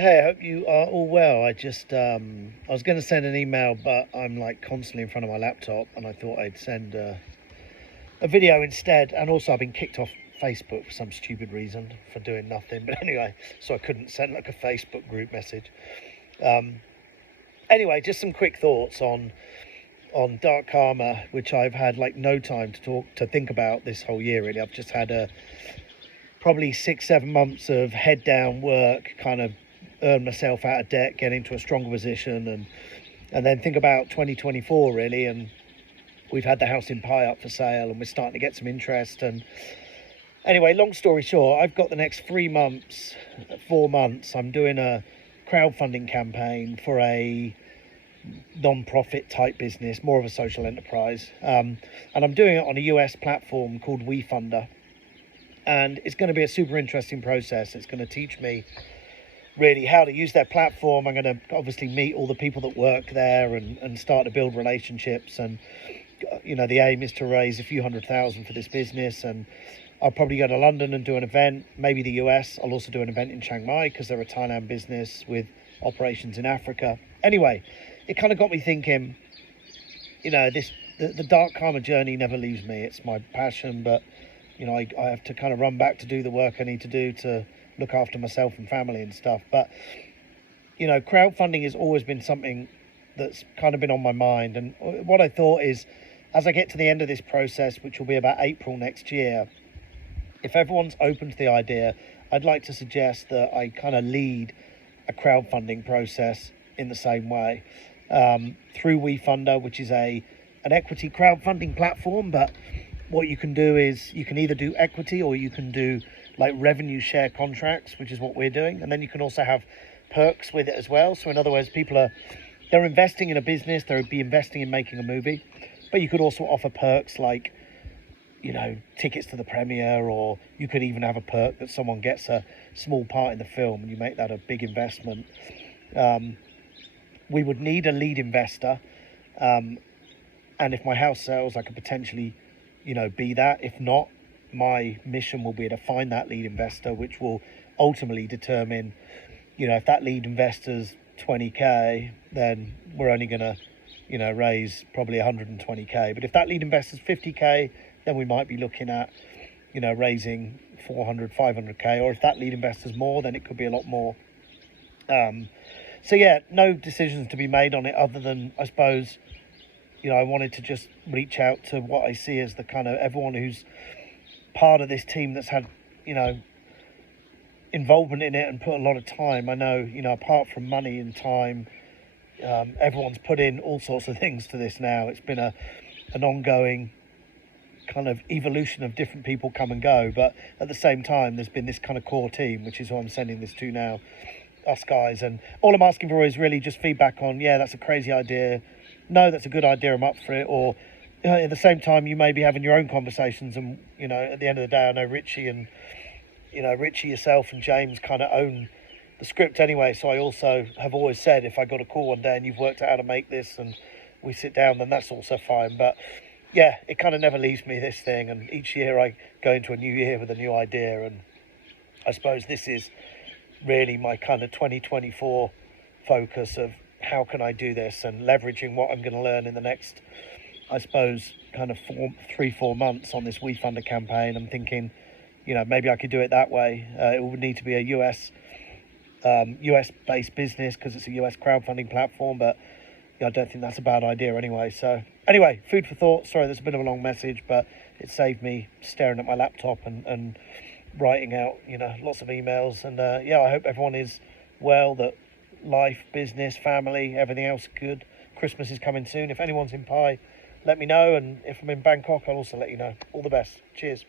Hey, I hope you are all well. I was going to send an email, but I'm like constantly in front of my laptop, and I thought I'd send a video instead. And also, I've been kicked off Facebook for some stupid reason for doing nothing. But anyway, so I couldn't send like a Facebook group message. Um, anyway, just some quick thoughts on Dark Karma, which I've had like no time to think about this whole year. Really, I've just had probably 6-7 months of head down work, kind of earn myself out of debt, get into a stronger position, and then think about 2024 really. And we've had the house in Pi up for sale, and we're starting to get some interest. And anyway, long story short, I've got the next 3 months, 4 months. I'm doing a crowdfunding campaign for a non-profit type business, more of a social enterprise, and I'm doing it on a US platform called WeFunder. And it's going to be a super interesting process. It's going to teach me really how to use their platform. I'm going to obviously meet all the people that work there and start to build relationships. And, the aim is to raise a few $100,000 for this business. And I'll probably go to London and do an event, maybe the US. I'll also do an event in Chiang Mai because they're a Thailand business with operations in Africa. Anyway, it kind of got me thinking, the Dark Karma journey never leaves me. It's my passion, but I have to kind of run back to do the work I need to do to look after myself and family and stuff. But, crowdfunding has always been something that's kind of been on my mind. And what I thought is, as I get to the end of this process, which will be about April next year, if everyone's open to the idea, I'd like to suggest that I kind of lead a crowdfunding process in the same way through WeFunder, which is an equity crowdfunding platform. But what you can do is you can either do equity or you can do like revenue share contracts, which is what we're doing. And then you can also have perks with it as well. So in other words, they're investing in a business, they'll be investing in making a movie, but you could also offer perks like, tickets to the premiere, or you could even have a perk that someone gets a small part in the film and you make that a big investment. We would need a lead investor. And if my house sells, I could potentially be that. If not, my mission will be to find that lead investor, which will ultimately determine, if that lead investor's 20k, then we're only going to, raise probably 120k. But if that lead investor's 50k, then we might be looking at, raising 400, 500k. Or if that lead investor's more, then it could be a lot more. So yeah, no decisions to be made on it other than, I suppose, I wanted to just reach out to what I see as the kind of everyone who's part of this team that's had, involvement in it and put a lot of time. I know, apart from money and time, everyone's put in all sorts of things to this now. It's been an ongoing kind of evolution of different people come and go. But at the same time, there's been this kind of core team, which is who I'm sending this to now, us guys. And all I'm asking for is really just feedback on, yeah, that's a crazy idea. No, that's a good idea, I'm up for it. Or at the same time, you may be having your own conversations. And, at the end of the day, I know Richie, yourself and James kind of own the script anyway. So I also have always said, if I got a call one day and you've worked out how to make this and we sit down, then that's also fine. But yeah, it kind of never leaves me, this thing. And each year I go into a new year with a new idea. And I suppose this is really my kind of 2024 focus of how can I do this, and leveraging what I'm going to learn in the next, I suppose, kind of 3-4 months on this WeFunder campaign. I'm thinking, maybe I could do it that way. It would need to be a US based business because it's a US crowdfunding platform, but I don't think that's a bad idea anyway. So anyway, food for thought. Sorry, that's a bit of a long message, but it saved me staring at my laptop and writing out, lots of emails. And I hope everyone is well, that life, business, family, everything else good. Christmas is coming soon. If anyone's in Pi, let me know. And if I'm in Bangkok, I'll also let you know. All the best. Cheers.